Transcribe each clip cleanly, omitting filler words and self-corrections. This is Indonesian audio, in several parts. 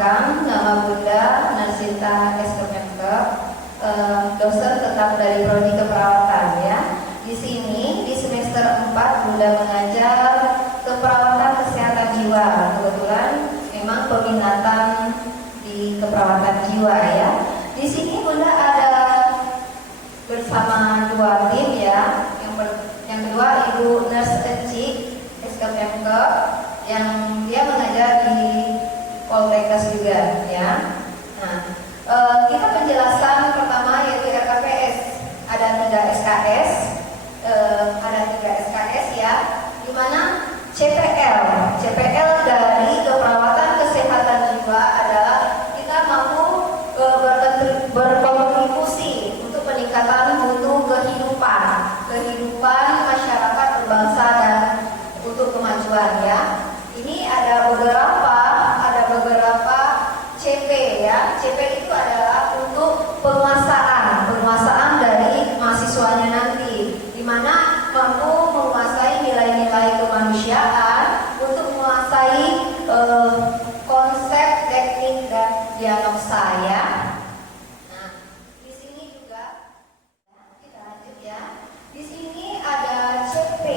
perkenalkan, nama Bunda Narsinta S. Kemenkeu, dosen tetap dari Prodi Keperawatan ya. Di sini di semester 4 Bunda mengajar keperawatan kesehatan jiwa. Kebetulan memang peminatan di keperawatan jiwa ya. Di sini Bunda ada bersama dua tim ya. Yang kedua Ibu Nurse Eci S. Kemenkeu yang dia mengajar di Poltekkes juga ya. Nah, kita penjelasan pertama yaitu RKPS. Ada 3 SKS, ya, di mana CPL dari keperawatan kesehatan jiwa adalah kita mampu berkontribusi untuk peningkatan mutu kehidupan masyarakat berbangsa dan untuk kemajuan ya. Ini ada beberapa CP ya. CP itu adalah untuk penguasaan dari mahasiswanya nanti, di mana mampu menguasai nilai-nilai kemanusiaan untuk menguasai konsep, teknik dan diagnosa ya. Nah, di sini juga kita lanjut ya. Di sini ada CP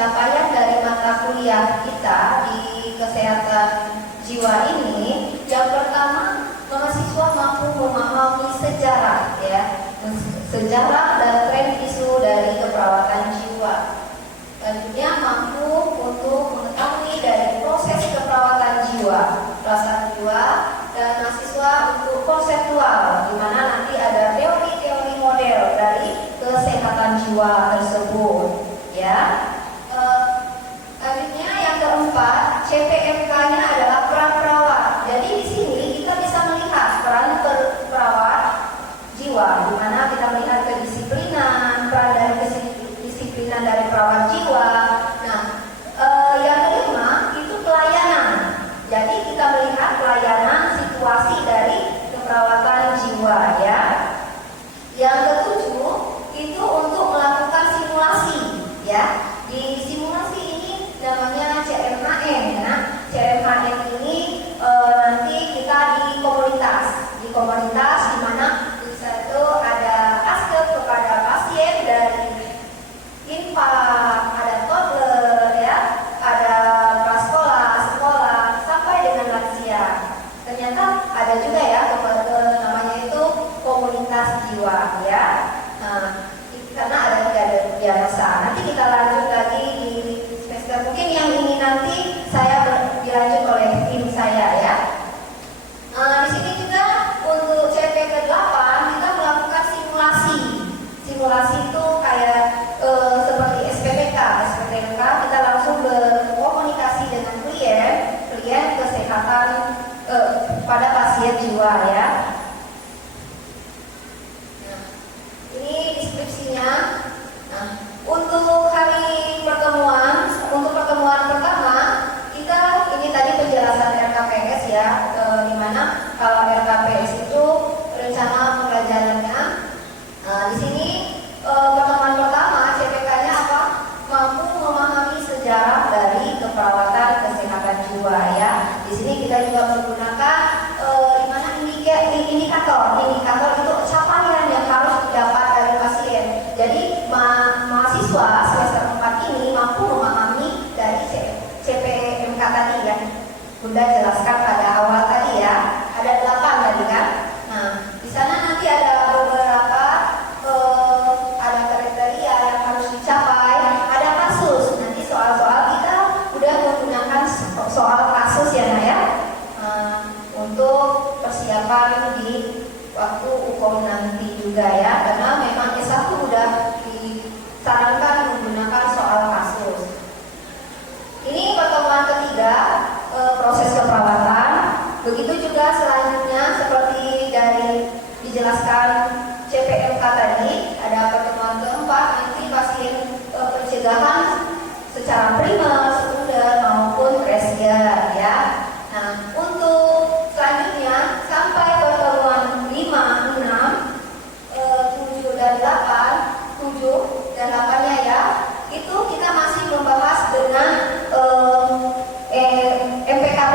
capaian dari mata kuliah kita di kesehatan jiwa ini. Yang pertama, mahasiswa mampu memahami sejarah dan tren isu dari keperawatan jiwa. Selanjutnya mampu untuk mengetahui dari proses keperawatan jiwa, perasaan jiwa, dan mahasiswa untuk konseptual, di mana nanti ada teori-teori model dari kesehatan jiwa tersebut ya. Selanjutnya yang keempat, CPMK-nya adalah peran perawat. Jadi di sini kita bisa melihat peran perawat jiwa, di mana kita melihat kedisiplinan, peran dari kedisiplinan dari perawat jiwa. Nah, yang kelima itu pelayanan. Jadi kita melihat pelayanan situasi dari keperawatan jiwa ya. Yang ketujuh itu untuk melakukan simulasi ya. Di simulasi ini namanya CMHN ya. CMHN ini nanti kita di komunitas di mana bisa itu ada askep kepada pasien dari infak, ada toddler ya, ada prasekolah, sampai dengan lansia. Ternyata ada juga ya namanya itu komunitas jiwa ya. Nah, karena ada 3 diagnosa. Nanti kita lanjut lagi di semester mungkin yang ini nanti saya dilanjut oleh tim saya ya. Di sini juga untuk CP ke-8 kita melakukan simulasi. Simulasi itu kayak seperti SPPK kita langsung berkomunikasi dengan klien kesehatan pada pasien jiwa ya. Nah, ini deskripsinya. Nah, untuk pertemuan pertama kita ini tadi penjelasan RKPS ya, di mana kalau RKPS itu rencana pembelajarannya. Di sini pertemuan pertama CPK-nya apa? Mampu memahami sejarah dari keperawatan kesehatan jiwa ya. Di sini kita juga menggunakan di mana indikator itu capaian yang harus didapat dari pasien. Jadi mahasiswa semester 4 ini mampu memahami dari CPMK tadi yang Bunda jelaskan pada awal tadi ya. Ada 8 tadi kan. Nah, di sana nanti ada beberapa ada kriteria yang harus dicapai, ada kasus. Nanti soal-soal kita udah menggunakan soal kasus ya untuk persiapan di waktu UKOM nanti juga ya, karena memang S1 udah disarankan menggunakan soal kasus. Ini pertemuan ketiga, proses keperawatan. Begitu juga selanjutnya seperti dari dijelaskan CPMK tadi, ada pertemuan keempat nanti pasien pencegahan secara primer, sekunder maupun tersier ya. Nah, untuk selanjutnya sampai pertemuan 5, 6, 7 dan 8-nya ya, itu kita masih membahas dengan MPKP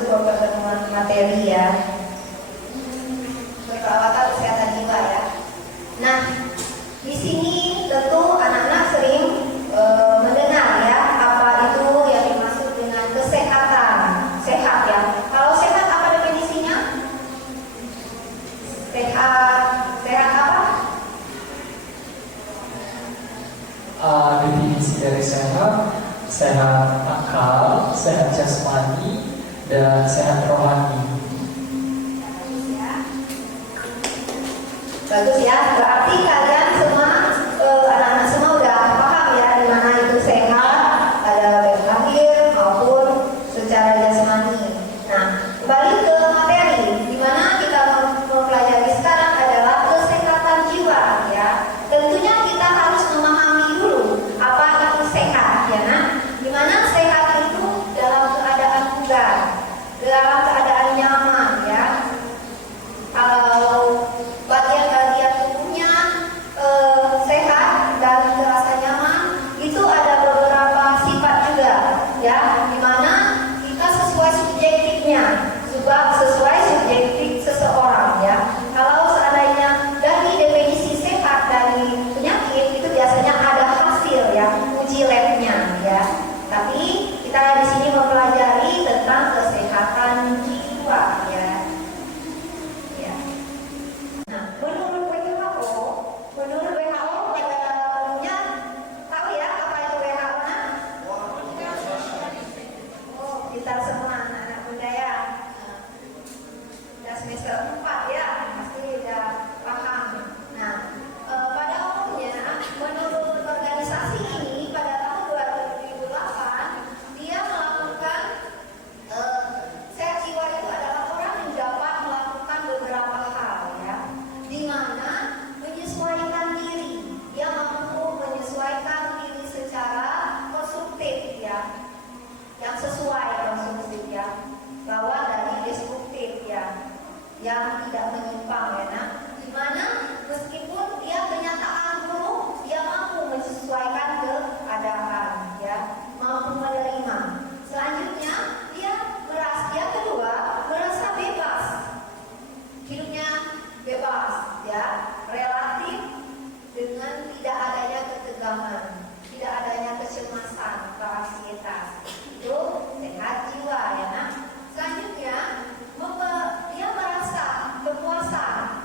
masuk ke pertemuan materi ya. Perawatan kesehatan jiwa ya. Nah, di sini tentu anak-anak sering mendengar ya apa itu yang dimaksud dengan kesehatan. Sehat ya. Kalau sehat apa definisinya? Sehat apa? Definisi dari sehat akal, sehat jasmani, dan sehat rohani. Bagus ya, berarti kalian semua anak-anak semua udah paham ya di mana itu sehat, ada baik lahir maupun secara jasmani. Nah, kembali ke materi, di mana kita mempelajari sekarang adalah kesehatan jiwa ya. Tentunya kita harus memahami dulu apa itu sehat ya, nah. Di mana sehat itu dalam keadaan bugar, dalam keadaan nyaman ya. Kalau bagian-bagian tubuhnya sehat dan terasa nyaman, itu ada beberapa sifat juga ya, dimana kita sesuai subjektifnya, sesuai subjektif seseorang ya. Kalau seandainya dari definisi sehat dari penyakit itu biasanya ada hasil ya, uji labnya ya. Tapi kita di sini mempelajari tentang kesehatan jiwa ya. Menurut WHO pada umumnya tahu ya apa itu WHO? Oh, kita semua anak-anak muda ya. Udah semester 4 ya, pasti udah paham. Nah, pada umumnya menurut organisasi ini pada tahun 2008 dia melakukan sehat jiwa itu adalah orang yang dapat melakukan beberapa hal ya, di mana menyesuaikan diri, dia mampu menyesuaikan diri secara konstruktif ya, yang sesuai konstruktif ya, lawan dari destruktif ya, yang tidak menyimpang ya. Nah, di mana meskipun dia kenyataan buruk, dia mampu menyesuaikan keadaan ya, mampu menerima. Selanjutnya dia kedua merasa bebas, hidupnya bebas ya, relatif dengan tidak adanya ketegangan, tidak adanya kecemasan atau anksietas. Itu sehat jiwa ya. Nah, selanjutnya dia merasa kepuasan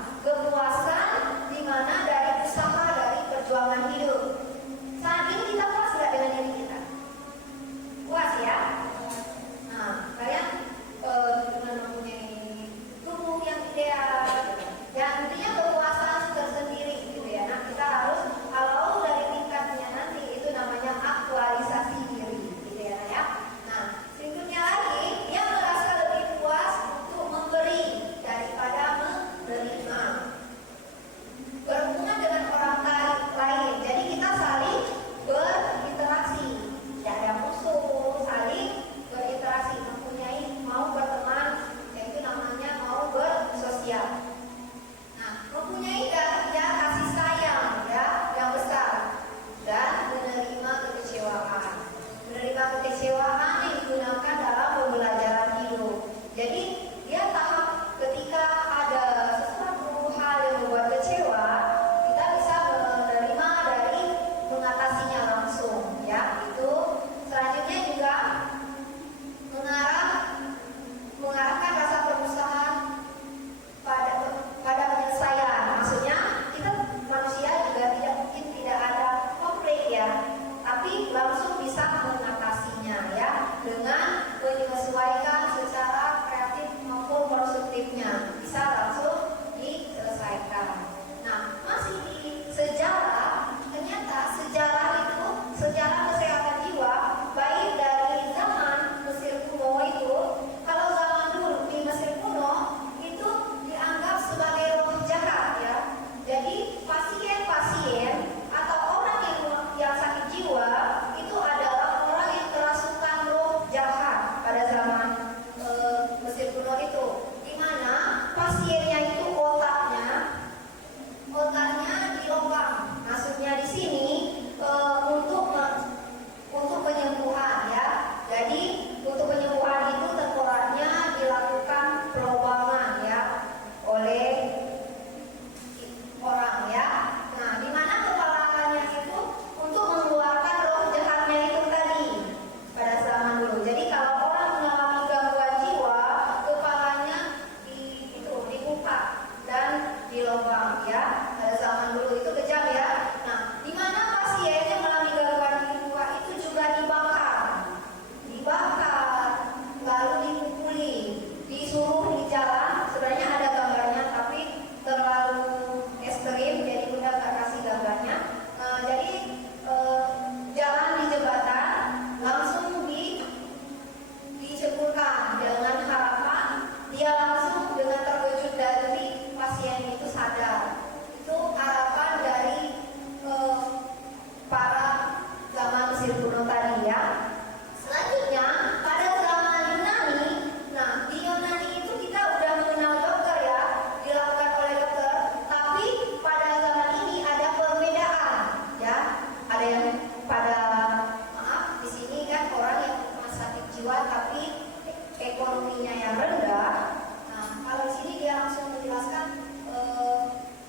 ekonominya yang rendah, nah kalau di sini dia langsung menjelaskan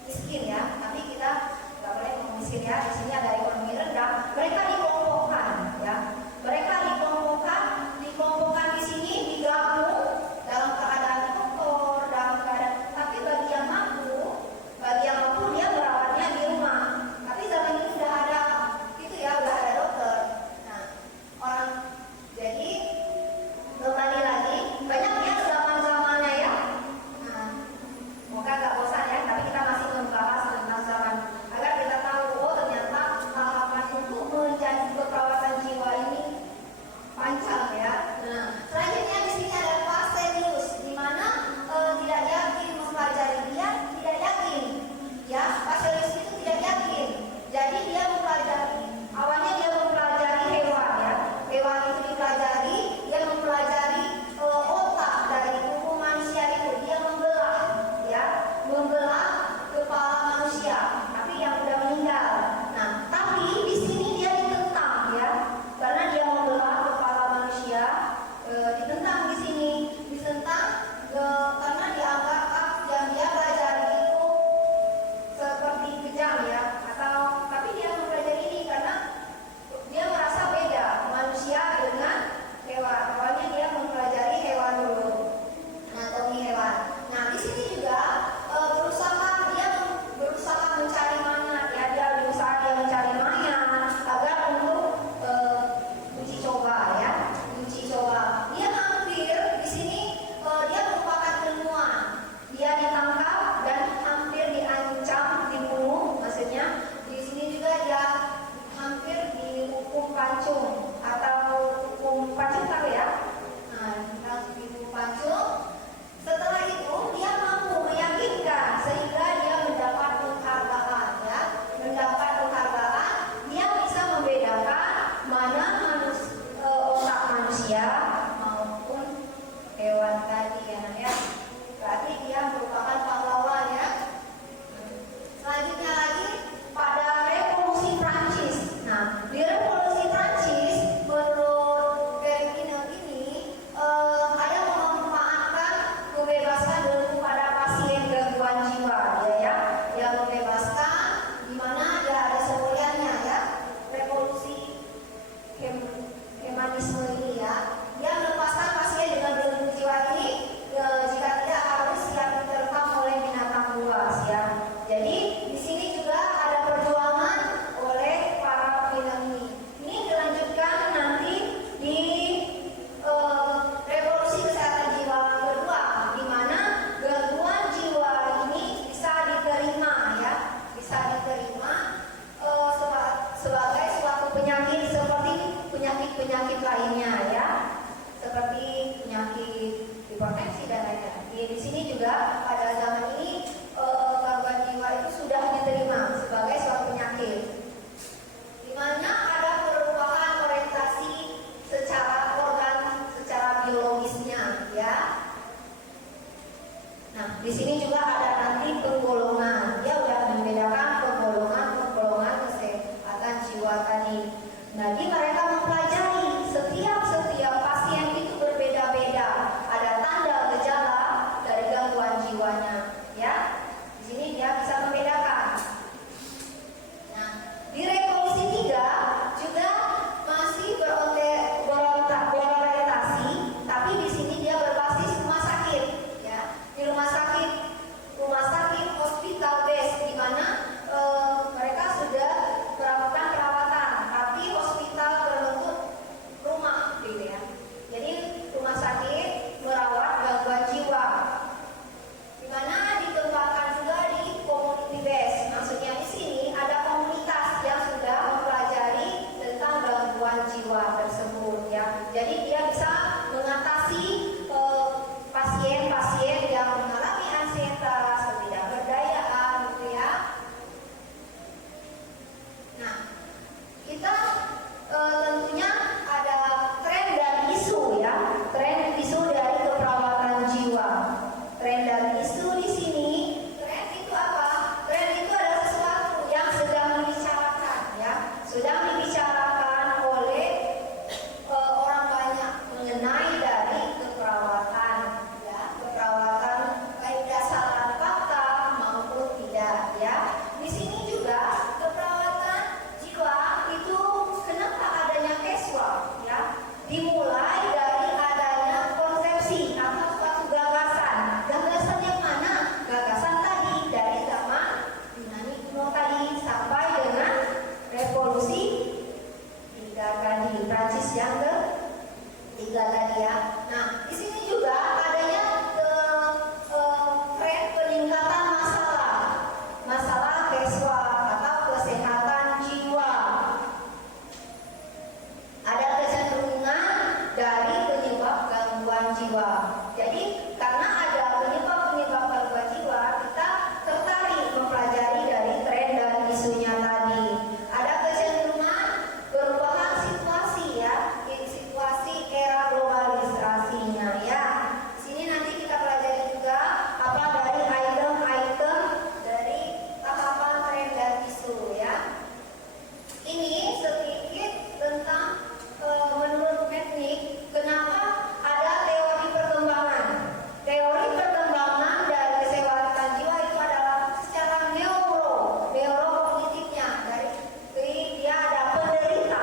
miskin ya, tapi kita nggak boleh ngomong miskin ya. Di sini ada ekonomi rendah, mereka dikelompokkan ya, mereka dikelompokkan di sini, digabung dalam keadaan kotor, dalam keadaan. Tapi bagi yang mampu dia merawatnya di rumah. Tapi zaman ini sudah ada itu ya, sudah ada dokter. Nah orang jadi kembali lagi banyak ya zaman-zamannya ya. Nah, semoga nggak bosan ya, tapi kita masih membahas tentang zaman agar kita tahu oh ternyata tahapan untuk menjadi perawatan jiwa ini panjang ya. Nah, selanjutnya di sini ada Pasenius, di mana tidak yakin mempelajari, dia tidak yakin ya. Pasenius itu tidak yakin, jadi dia mempelajari. Awalnya dia mempelajari hewan ya, hewan itu dipelajari, dia mempelajari otak dari tubuh manusia itu, dia membelah ya, membelah kepala manusia, tapi yang sudah meninggal. Nah, tapi di sini dia ditentang ya, karena dia membelah kepala manusia, ditentang di sini, ditentang karena dianggap yang dia pelajari itu seperti kejam ya, atau tapi dia mempelajari ini karena dia merasa beda manusia dengan hewan. Awalnya dia mempelajari hewan dulu, anatomi hewan. Nah di sini juga berusaha mencari mayat ya, dia mencari mayat agar untuk uji coba ya, uji coba. Dia hampir di sini dia merupakan ilmuwan, dia ditangkap dan hampir diancam dibunuh, maksudnya di sini juga dia hampir dihukum pancung atau hukum pancung tahu ya. Nah, dihukum pancung. Setelah itu dia mampu meyakinkan sehingga dia mendapat penghargaan ya, mendapat penghargaan. Dia bisa membedakan mana otak manusia maupun hewan tadi ya. Berarti dia merupakan pahlawan ya. Selanjutnya lagi pada Revolusi Prancis. Nah, di Revolusi Prancis menurut Pellegrini ini ada memanfaatkan kebebasan dulu pada pasien gangguan jiwa ya, yang membebaskan di mana dia ada semboyannya ya. Revolusi humanisme ini ya, dia melepaskan pasien dengan gangguan jiwa ini jika tidak harus yang diterkam oleh binatang buas ya. Jadi di sini juga ada perjuangan oleh para peneliti. Ini dilanjutkan nanti di revolusi kesehatan jiwa kedua, di mana gangguan jiwa ini bisa diterima ya, bisa diterima sebagai suatu penyakit seperti penyakit lainnya ya, seperti penyakit hipertensi dan lainnya. Di sini juga pada zaman ini gangguan jiwa itu sudah diterima sebagai suatu penyakit, di mana ada perubahan orientasi secara organ, secara biologisnya ya. Nah, di sini juga ada nanti penggolongan. Dia sudah membedakan penggolongan kesehatan jiwa tadi. Jadi mereka mempelajari setiap pasien itu berbeda-beda, ada tanda gejala dari gangguan jiwanya ya. Di sini dia bisa membedakan. Nah, di Revolusi 3 juga masih berorientasi, tapi di sini dia berbasis rumah sakit ya. Di rumah sakit Jadi karena ada penyebab gangguan jiwa, kita tertarik mempelajari dari tren dan isunya tadi. Ada kecenderungan perubahan situasi ya, situasi era globalisasinya ya. Sini nanti kita pelajari juga apa dari item-item dari tahapan tren dan isu ya. Ini sedikit tentang menurut teknik kenapa ada teori perkembangan. Teori perkembangan dari kesehatan jiwa itu adalah secara neurokognitifnya. Dari dia ada penderita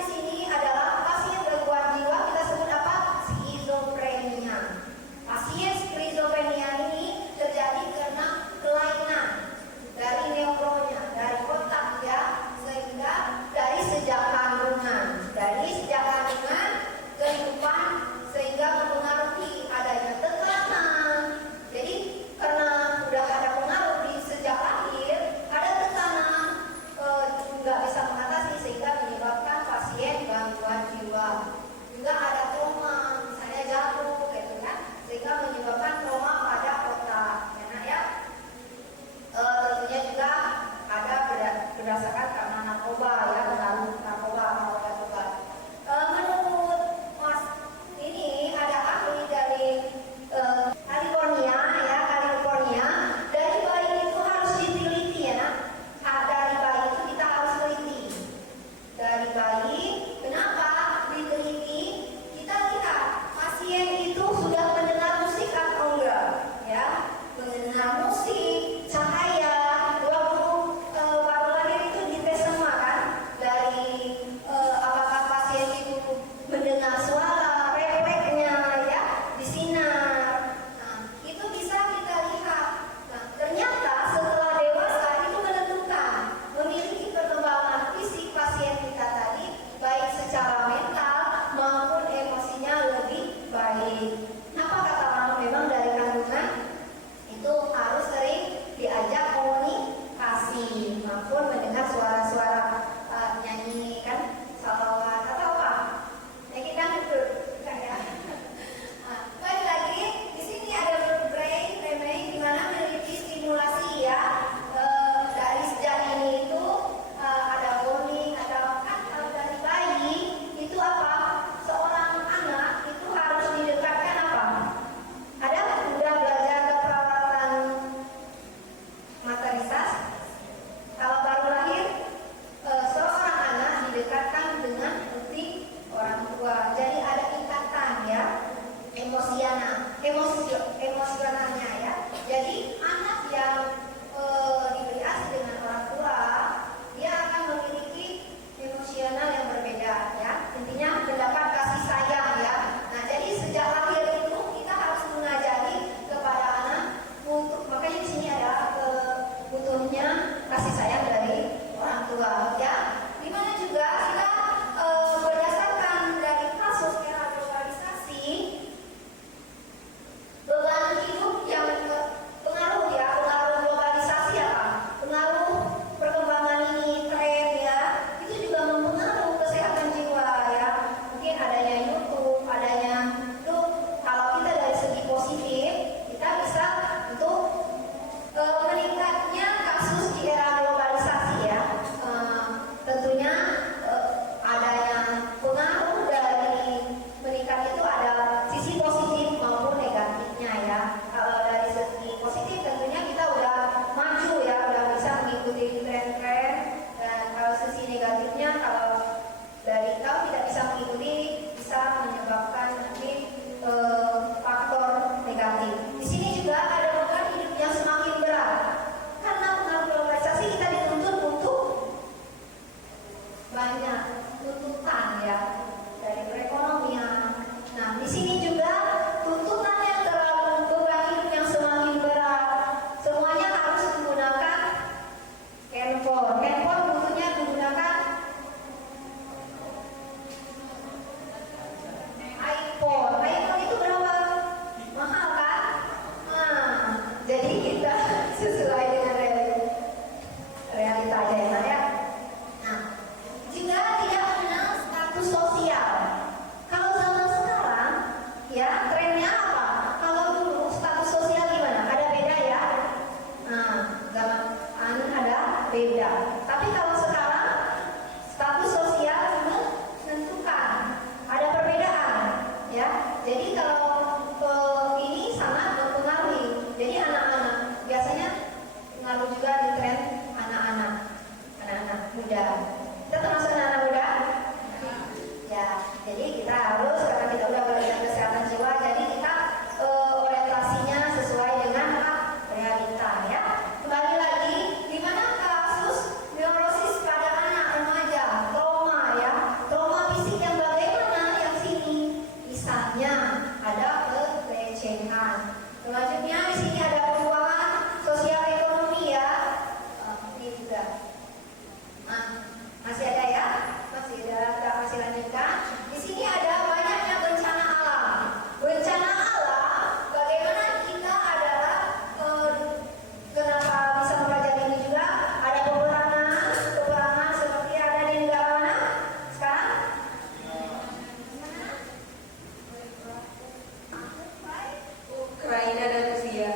di sini adalah pasien gangguan jiwa, kita sebut apa? Skizofrenia. Pasien skizofrenia ini terjadi karena kelainan dari neuronnya, dari otak ya, sehingga dari sejak kandungan kehidupan sehingga mempengaruhi adanya tekanan. Jadi karena sudah ada pengaruh di sejak lahir, ada tekanan nggak bisa mengatasi sehingga menyebabkan pasien gangguan jiwa. Juga ada trauma, misalnya jatuh gitu kan, sehingga menyebabkan trauma pada otak. Ya. Tentunya juga ada berdasarkan karena narkoba ya, pengaruh narkoba atau obat-obat. Menurut Mas ini ada ahli dari California ya, dari bayi itu harus diteliti ya. Dari bayi itu kita harus teliti. Dari bayi, kenapa diteliti? Kita lihat pasien itu sudah mendengar musik atau enggak ya, mendengar musik, cahaya. Waktu baru lahir itu dites semua kan, dari apakah pasien itu mendengar suara, refleksnya ya, disinar. Nah, itu bisa kita lihat. Nah, ternyata setelah dewasa itu menentukan memiliki perkembangan fisik pasien kita tadi, baik secara mental maupun emosinya lebih baik. Apa kata orang memang dari kandungan itu harus sering diajak komunikasi maupun mendengar suara-suara nyanyi kan, salawat atau apa. Nah, kita kan ya. Balik lagi di sini ada brain training di mana meneliti stimulasi ya. Dari sejak ini itu ada bonding, ada kan kalau dari bayi itu apa? Seorang anak itu harus didekatkan apa? Ada udah belajar keperawatan materisasi. Kalau baru lahir, seorang anak didekatkan dengan putih orang tua. Jadi ada ikatan ya, emosionalnya ya. Jadi anak yang diberi ASI dengan orang tua, dia akan memiliki emosional yang berbeda ya. Intinya mendapat kasih sayang ya. Nah, jadi sejak lahir itu kita harus mengajari kepada anak untuk, makanya di sini ada butuhnya kasih sayang dari orang tua ya. Dimana juga kita berdasarkan dari kasus era globalisasi, beban hidup yang pengaruh Shenhan. Selanjutnya di sini ada keuangan sosial ekonomi ya. Ini juga. Masih ada ya? Masih ada, kita masih lanjutkan. Di sini ada banyaknya bencana alam. Bencana alam, bagaimana kita adalah kenapa bisa mempelajari ini juga? Ada peperangan seperti ada di negara mana? Sekarang? Ukraina dan Rusia.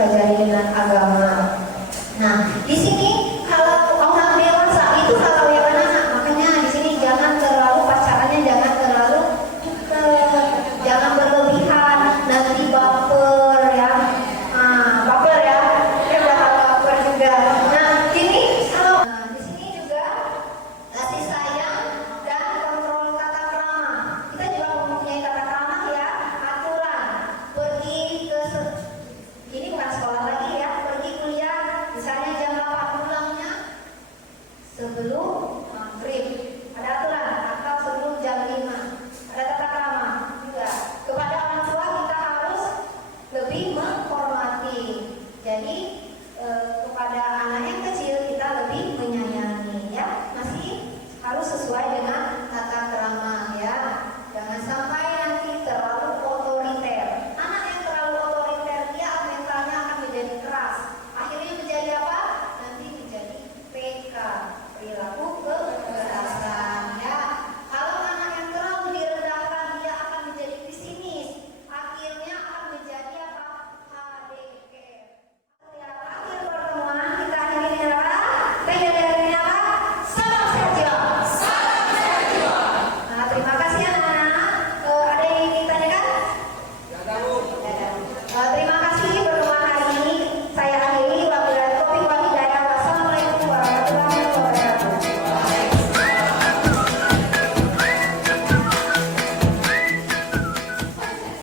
pelajari dengan agama. Nah, di sini